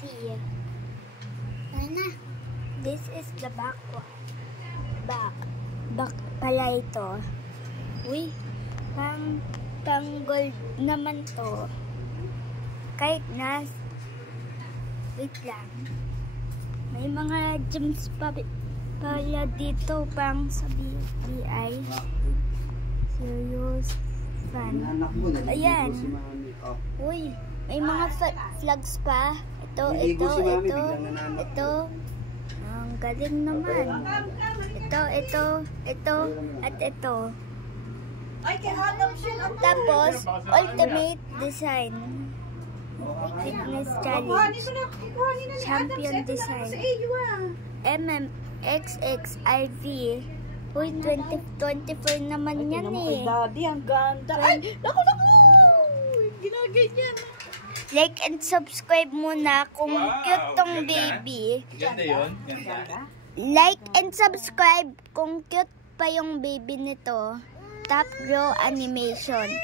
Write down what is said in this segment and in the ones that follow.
see. Sana. This is the back one. Back pala ito. Uy, pang gold naman to. Kahit na, wait lang. May mga gems pa pala dito pang sa BI. Serious fun. Ayan. Uy, may mga flags pa. Ito. Ang galing naman. Ito, at ito. Tapos, ultimate design. Fitness challenge. Champion design. MMXXIV. Uy, 2024 naman yan eh. Daddy, ang ganda. Ay, naku! Ginaganyan. Like and subscribe muna kung cute tong baby. Ganda yun. Ganda. Like and subscribe kung cute pa yung baby nito. Top Row Animation.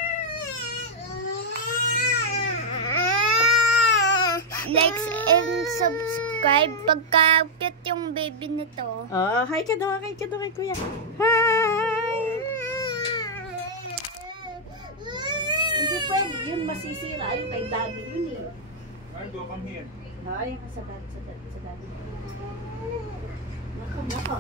Like and subscribe pagka cute yung baby nito. Hi ka daw kay kuya. Hi! Hindi pwede, yun masisira. Ayun kay daddy yun eh. Aldo, come here. Ay, sa daddy. Nako.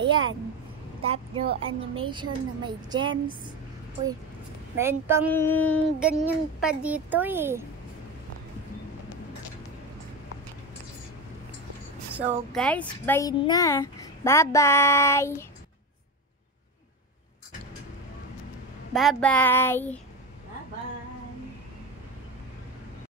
Ayan. Top Row Animation na may gems. Uy, mayroon pang ganyan pa dito eh. So guys, bye na. Bye-bye. Bye-bye.